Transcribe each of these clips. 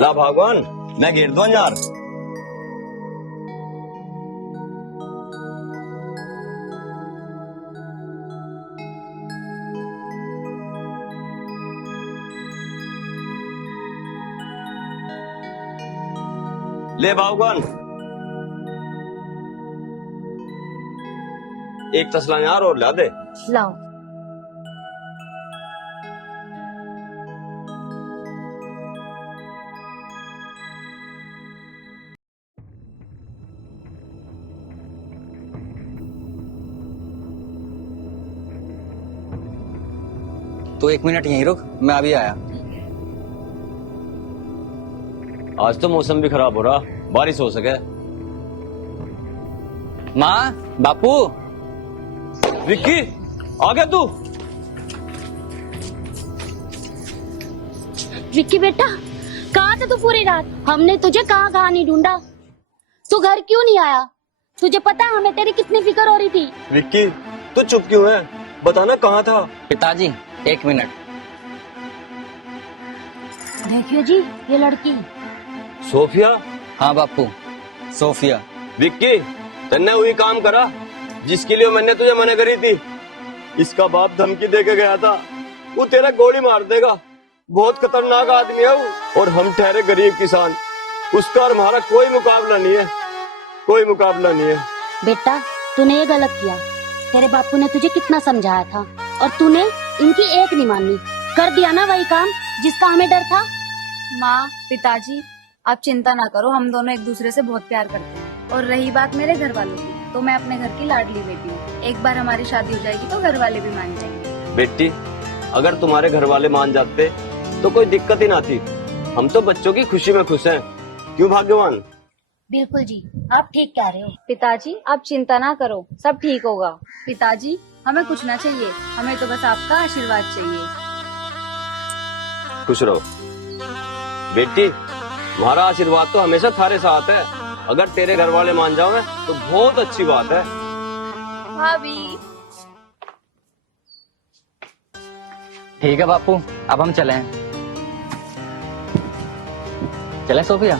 ला भगवान, मैं घेर दूं यार। ले भगवान, एक तसला यार और ला दे। लाओ। तो 1 मिनट यहीं रुक, मैं अभी आया। आज तो मौसम भी खराब हो रहा, बारिश हो सके। माँ, बापू। विक्की, आ गया तू? विक्की बेटा, कहाँ था तू पूरी रात? हमने तुझे कहाँ नहीं ढूंढा। तू घर क्यों नहीं आया? तुझे पता है हमें तेरी कितनी फिक्र हो रही थी। विक्की, तू चुप क्यों है? बताना कहाँ था? पिताजी 1 मिनट। देखियो जी, ये लड़की सोफिया। हाँ बापू, सोफिया। विक्की, तन्ने वही काम करा जिसके लिए मैंने तुझे मना करी थी। इसका बाप धमकी दे के गया था, वो तेरा गोली मार देगा। बहुत खतरनाक आदमी है वो, और हम ठहरे गरीब किसान। उसका और हमारा कोई मुकाबला नहीं है, कोई मुकाबला नहीं है। बेटा, तूने ये गलत किया। तेरे बापू ने तुझे कितना समझाया था और तूने इनकी एक नहीं मानी। कर दिया ना वही काम जिसका हमें डर था। माँ, पिताजी, आप चिंता ना करो, हम दोनों एक दूसरे से बहुत प्यार करते हैं। और रही बात मेरे घर वालों की, तो मैं अपने घर की लाडली बेटी हूँ। एक बार हमारी शादी हो जाएगी तो घर वाले भी मान जाएंगे। बेटी, अगर तुम्हारे घर वाले मान जाते तो कोई दिक्कत ही ना थी। हम तो बच्चों की खुशी में खुश हैं। क्यों भाग्यवान? बिल्कुल जी, आप ठीक कह रहे हो। पिताजी, आप चिंता ना करो, सब ठीक होगा। पिताजी, हमें कुछ ना चाहिए, हमें तो बस आपका आशीर्वाद चाहिए। खुश रहो बेटी, हमारा आशीर्वाद तो हमेशा थारे साथ है। अगर तेरे घर वाले मान जाओ तो बहुत अच्छी बात है। भाभी। ठीक है बापू, अब हम चलें। चलें सोफिया?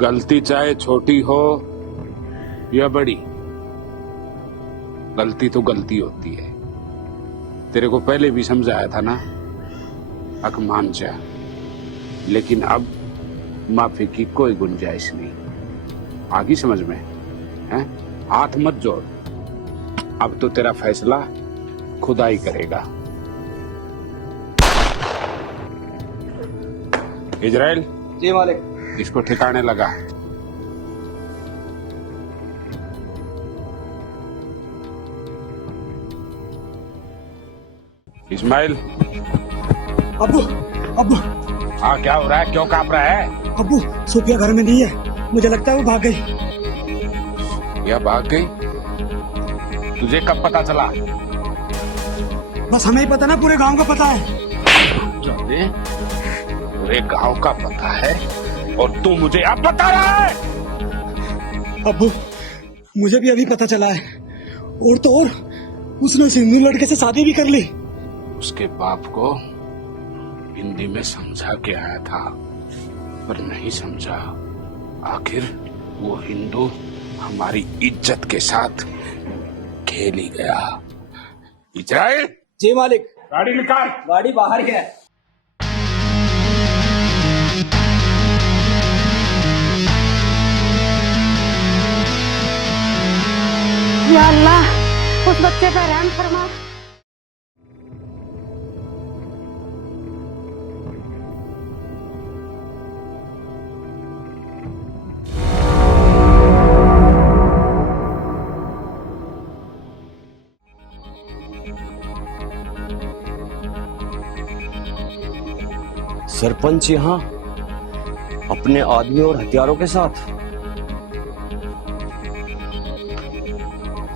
गलती चाहे छोटी हो या बड़ी, गलती तो गलती होती है। तेरे को पहले भी समझाया था ना, हक मान जा। लेकिन अब माफी की कोई गुंजाइश नहीं। आगे समझ में है? हाथ मत जोड़। अब तो तेरा फैसला खुदा ही करेगा। इजराइल। जी मालिक। इसको ठिकाने लगा। इस्माइल। अब्बू, अब्बू। हाँ, क्या हो रहा है? क्यों कांप रहा है? अब्बू, सोफिया घर में नहीं है। मुझे लगता है वो भाग गई। या भाग गई? तुझे कब पता चला? बस हमें ही पता ना, पूरे गांव को पता है। पूरे गांव का पता है और तू मुझे अब बता रहा है? अब्बू, मुझे भी अभी पता चला है। और तो और, उसने उस हिंदू लड़के से शादी भी कर ली। उसके बाप को हिंदी में समझा के आया था, पर नहीं समझा। आखिर वो हिंदू हमारी इज्जत के साथ खेल ही गया। इजराइल। जी मालिक। गाड़ी निकाल। गाड़ी बाहर है। या अल्लाह, उस बच्चे पर रहम फरमा। सरपंच यहाँ अपने आदमी और हथियारों के साथ।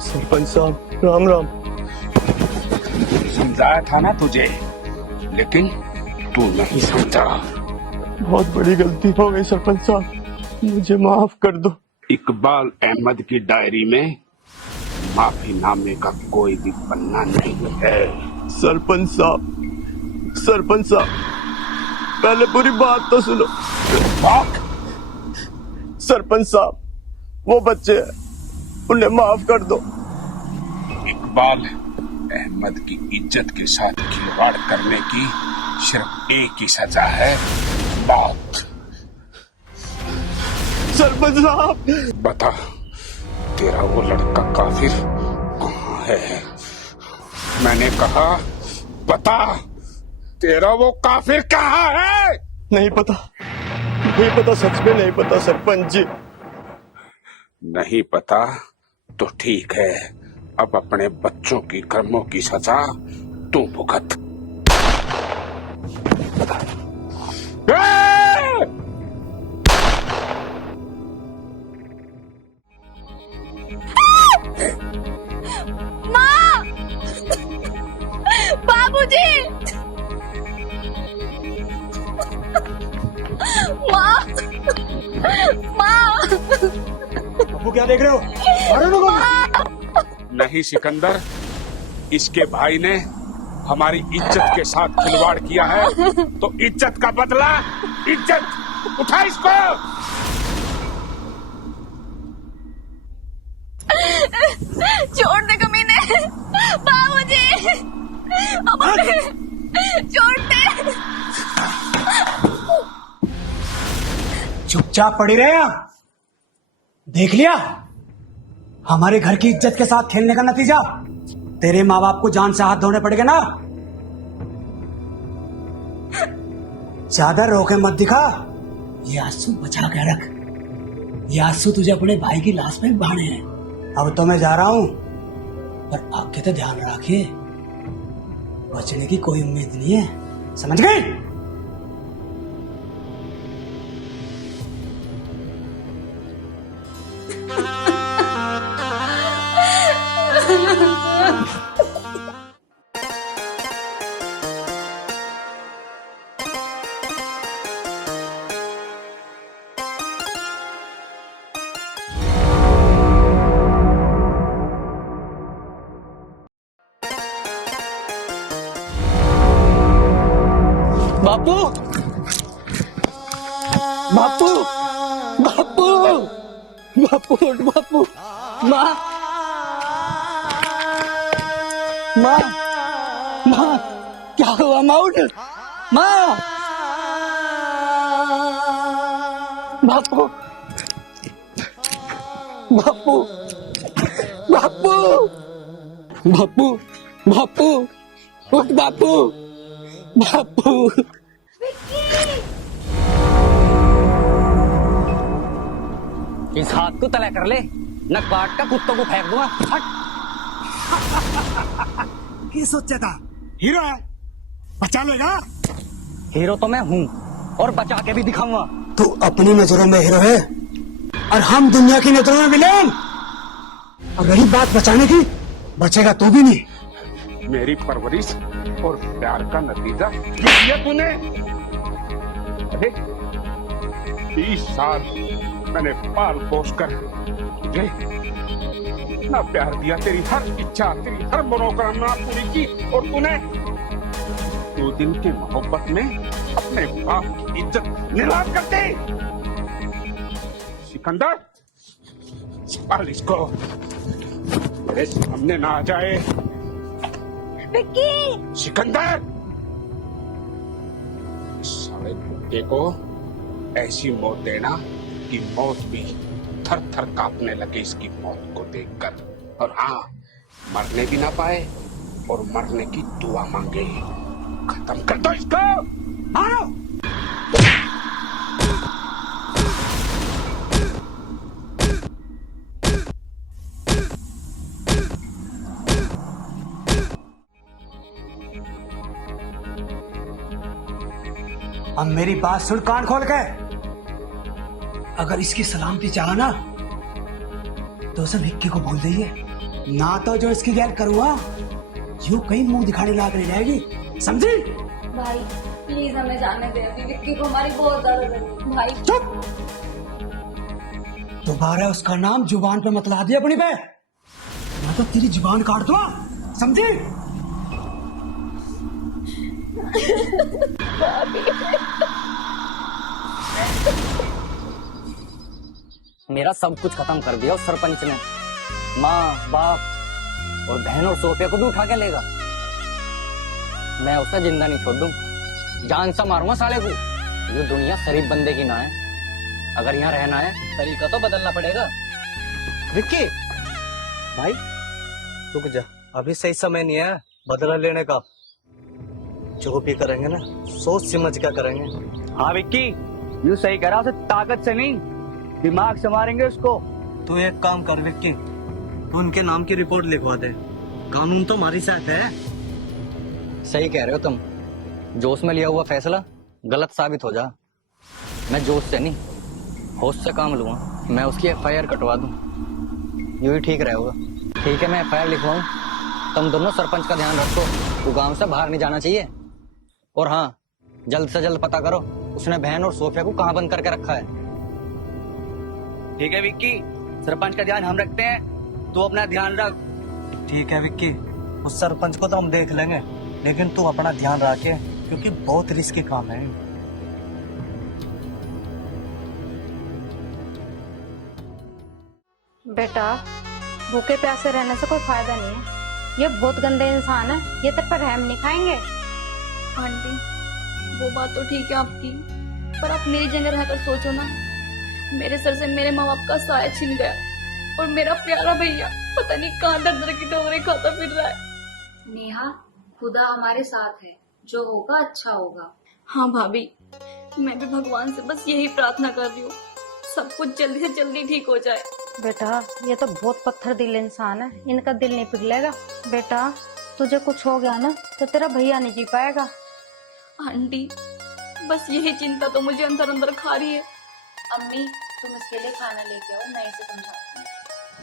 सरपंच साहब, राम राम। समझाया था ना तुझे, लेकिन तू नहीं समझा। बहुत बड़ी गलती हो गई सरपंच साहब, मुझे माफ कर दो। इकबाल अहमद की डायरी में माफीनामे का कोई भी पन्ना नहीं है। सरपंच साहब, सरपंच साहब, पहले पूरी बात तो सुनो। सरपंच साहब, वो बच्चे हैं, उन्हें माफ कर दो। इकबाल अहमद की इज्जत के साथ खिलवाड़ करने की सिर्फ एक ही सजा है, मौत। सरपंच साहब, बता, तेरा वो लड़का काफिर कहाँ है? मैंने कहा बता, तेरा वो काफिर कहाँ है? नहीं पता, नहीं पता, सच में नहीं पता सरपंच जी। नहीं पता तो ठीक है, अब अपने बच्चों की कर्मों की सजा तू भुगत। माँ, बाबूजी, माँ, माँ, वो क्या देख रहे हो? मारो लोगों। नहीं सिकंदर, इसके भाई ने हमारी इज्जत के साथ खिलवाड़ किया है, तो इज्जत का बदला, इज्जत उठा इसको। छोड़ दे कमीने, बाबूजी, छोड़ दे। चुपचाप पड़ी रहे आप। देख लिया हमारे घर की इज्जत के साथ खेलने का नतीजा? तेरे माँ बाप को जान से हाथ धोने पड़ेंगे ना। ज्यादा रोके मत दिखा, ये आंसू बचा के रख। ये आंसू तुझे अपने भाई की लाश में बहाने हैं। अब तो मैं जा रहा हूं, पर आगे तो ध्यान रखिए, बचने की कोई उम्मीद नहीं है, समझ गई? बापू, बापू, बापू, बापू, बापू, माँ, माँ, माँ, क्या हुआ माउट? माँ, बापू, बापू, बापू, बापू, बापू, उठ बापू, बापू। इस हाथ को तला कर ले, न काट का कुत्तों को फेंक दूंगा। क्या सोचा था? हीरो है, बचा लेगा? हीरो तो मैं हूँ और बचा के भी दिखाऊंगा। तू अपनी नजरों में हीरो है और हम दुनिया की नजरों में विलेन। और रही बात बचाने की, बचेगा तू भी नहीं। मेरी परवरिश और प्यार का नतीजा किया तूने। अरे 20 साल मैंने पाल पोस कर तुझे इतना प्यार दिया, तेरी हर इच्छा, तेरी हर मनोकामना पूरी की, और तूने 2 दिन की मोहब्बत में अपने बाप की इज्जत नीलाम कर दी। सिकंदर, संभाल इसको, मेरे सामने ना आ जाए। विक्की, सिकंदर, साले कुत्ते को ऐसी मौत देना कि मौत भी थर थर कांपने लगे इसकी मौत को देखकर, और हाँ, मरने भी ना पाए और मरने की दुआ मांगे। खत्म कर दो इसको। आओ। अब मेरी बात सुन कान खोल के। अगर इसकी सलामती चाहा ना, तो उसे विक्की को भूल दीजिए, ना तो जो इसकी गैर करूंगा यूं कहीं मुंह दिखाने लायक नहीं रहेगी, समझी? भाई प्लीज हमें जाने दे, अभी विक्की को हमारी बहुत जरूरत है। भाई चुप। दोबारा उसका नाम जुबान पे मत ला दिया अपनी पे, मैं तो तेरी जुबान काट दूंगा, समझी? मेरा सब कुछ खत्म कर दिया उस सरपंच ने। माँ बाप और बहन और सोफिया को भी उठा के लेगा। मैं उसे जिंदा नहीं छोड़ दूं, जान से मारूंगा साले को। ये दुनिया शरीफ बंदे की ना है, अगर यहाँ रहना है तरीका तो बदलना पड़ेगा। विक्की भाई रुक जा, अभी सही समय नहीं है बदला लेने का। जो भी करेंगे ना सोच समझ क्या करेंगे। हाँ विक्की, यू सही करा, उसे ताकत से नहीं दिमाग से मारेंगे उसको। तू एक काम कर विक्की, तू उनके नाम की रिपोर्ट लिखवा दे, कानून तो हमारी साथ है। सही कह रहे हो तुम, जोश में लिया हुआ फैसला गलत साबित हो जा। मैं जोश से नहीं होश से काम लूंगा, मैं उसकी FIR कटवा दूं, यूं ही ठीक रहेगा। ठीक है, मैं FIR लिखवाऊं। तुम दोनों सरपंच का ध्यान रखो, वो गांव से बाहर नहीं जाना चाहिए। और हाँ, जल्द से जल्द पता करो उसने बहन और सोफिया को कहाँ बंद करके रखा है। ठीक है विक्की, सरपंच का ध्यान हम रखते हैं, तू अपना ध्यान रख। ठीक है विक्की, उस सरपंच को तो हम देख लेंगे, लेकिन तू अपना ध्यान रखे क्योंकि बहुत रिस्की काम है। बेटा, भूखे प्यासे रहने से कोई फायदा नहीं है। ये बहुत गंदे इंसान है, ये तेरे पर रहम नहीं खाएंगे। आंटी वो बात तो ठीक है आपकी, पर आप मेरी जगह रहकर सोचो ना। मेरे सर से मेरे माँ बाप का साया छिन गया और मेरा प्यारा भैया पता नहीं कहाँ दर दर की डोरे खाता फिर रहा है। नेहा, खुदा हमारे साथ है, जो होगा अच्छा होगा। हाँ भाभी, मैं भी भगवान से बस यही प्रार्थना कर रही हूँ, सब कुछ जल्दी से जल्दी ठीक हो जाए। बेटा, ये तो बहुत पत्थर दिल इंसान है, इनका दिल नहीं पिघलेगा। बेटा, तुझे कुछ हो गया ना तो तेरा भैया नहीं जी पाएगा। आंटी बस यही चिंता तो मुझे अंदर अंदर खा रही है। अम्मी, तुम इसके लिए खाना लेके आओ, मैं इसे समझाती हूँ।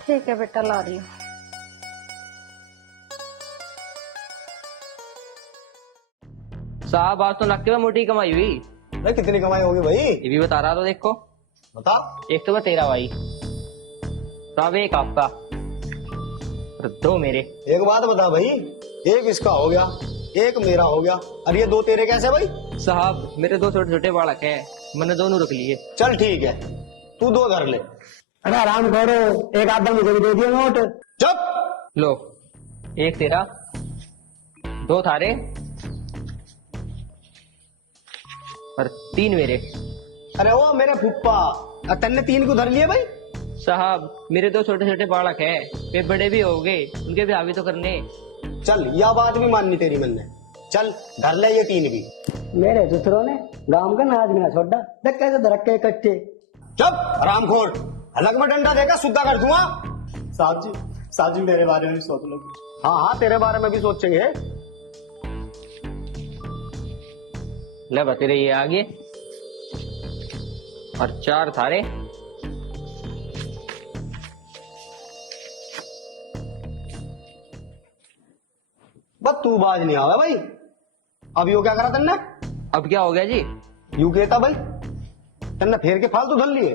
ठीक है बेटा, ला रही हूँ। साहब, आज तो नक्के में मोटी कमाई हुई। अरे कितनी कमाई होगी भाई? ये भी बता रहा, तो देखो। बता। एक तो मैं तेरा भाई साहब, एक आपका और 2 मेरे। एक बात बता भाई, एक इसका हो गया, एक मेरा हो गया, और ये 2 तेरे कैसे भाई? साहब, मेरे 2 छोटे छोटे बालक हैं, मैंने दोनों रख लिए। चल ठीक है, तू 2 धर ले। अरे आराम करो, एक आधा मुझे भी दे दिया नोट। चुप। लो, एक तेरा, 2 थारे और 3 मेरे। अरे वो मेरे फुप्पा, तन्ने 3 को धर लिए भाई? साहब, मेरे 2 छोटे छोटे बालक हैं, वे बड़े भी हो गए, उनके ब्याह भी तो करने। चल, यह बात भी माननी तेरी मन ने। चल धर ले ये 3 भी। मेरे दूसरों ने गांव का नाच ना छोड़ा, देख कैसे धड़के इकट्ठे। चुप रामखोर, अलग में डंडा देकर सुद्धा कर दूंगा। साहब जी मेरे बारे में भी सोच लो। हाँ हाँ, तेरे बारे में भी सोचेंगे। ले बा, तेरे ये आगे और 4 थारे। बस तू बाज नहीं आवा भाई। अब यो क्या करा तन्ने? अब क्या हो गया जी? यू कहता भाई, तन्ने फेर के फालतू धर लिए।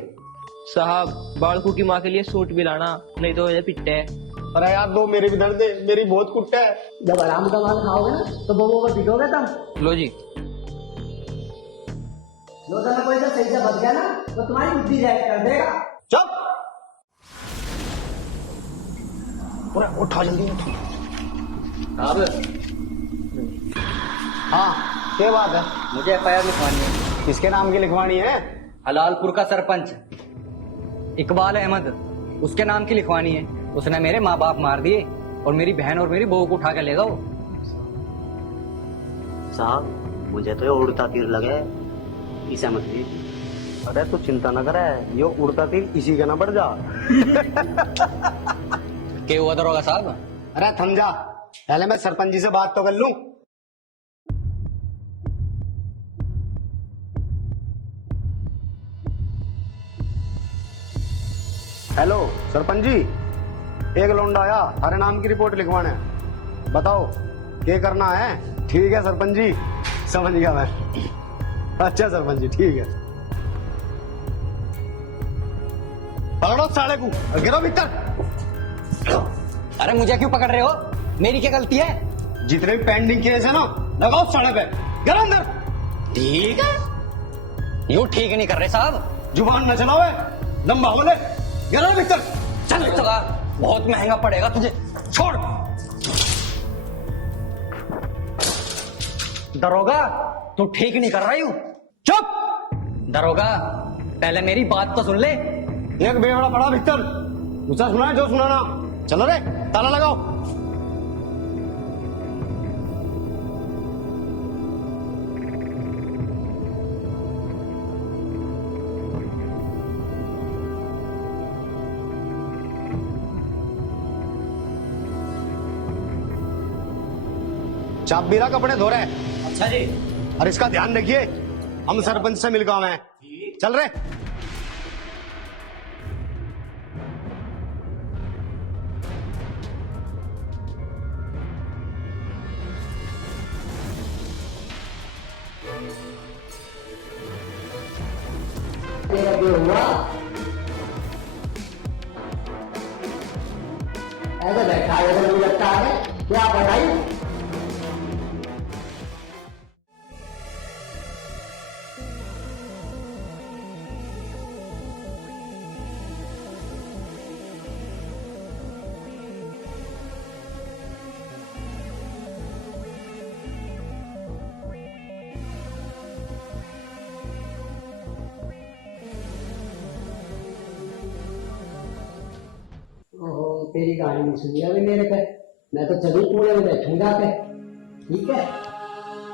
साहब, बालकू की माँ के लिए सूट भी लाना, नहीं तो ये पिट्टे है। अरे यार 2 मेरे भी धर दे, मेरी बहुत कुट्टा है। जब आराम का माल खाओगे ना तो बोबो को पिटोगे तुम। लो जी। जो तन्ने कोई सही से बच गया ना तो तुम्हारी बुद्धि जाए कर देगा। चुप। अरे उठा जल्दी उठ। हाँ, क्या बात है? मुझे FIR लिखवानी है। किसके नाम की लिखवानी है? हलालपुर का सरपंच इकबाल अहमद, उसके नाम की लिखवानी है। उसने मेरे माँ बाप मार दिए और मेरी बहन और मेरी बहू को उठा के ले गया वो। साहब, मुझे तो ये उड़ता तीर लगे, इसे मत ली। अरे तू चिंता न करे, यो उड़ता तीर इसी का ना बढ़ जा। क्या हुआ दरोगा साहब? अरे थम जा, पहले मैं सरपंच जी से बात तो कर लूं। हेलो सरपंच जी, एक लौंडा आया, हरे नाम की रिपोर्ट लिखवाने। बताओ क्या करना है? ठीक है सरपंच जी, समझ गया मैं। अच्छा सरपंच जी, ठीक है। पकड़ो साले को, गिरो भीतर। अरे मुझे क्यों पकड़ रहे हो? मेरी क्या गलती है? जितने भी पेंडिंग केस है ना, लगाओ साले पे, गिरो अंदर। ठीक है, यूं ठीक नहीं कर रहे साहब। जुबान न चलाओ, लंबा बोले, गिरो भीतर। चल चला, बहुत महंगा पड़ेगा तुझे। छोड़। दरोगा, तू ठीक नहीं कर रही हूं। चुप। दरोगा, पहले मेरी बात तो सुन ले। एक बेवड़ा पड़ा भीतर, दूसरा सुना है जो सुनाना। चलो रे, ताला लगाओ। चाप बीरा कपड़े धो रहे हैं। अच्छा जी। और इसका ध्यान रखिए, हम सरपंच से मिलकर आए हैं। चल रहे। ऐसे बैठा है, लगता है क्या बताई। तेरी गाड़ी नहीं सुनी अभी मेरे पे, मैं तो चलू पूरे में बैठूंगा पे। ठीक है।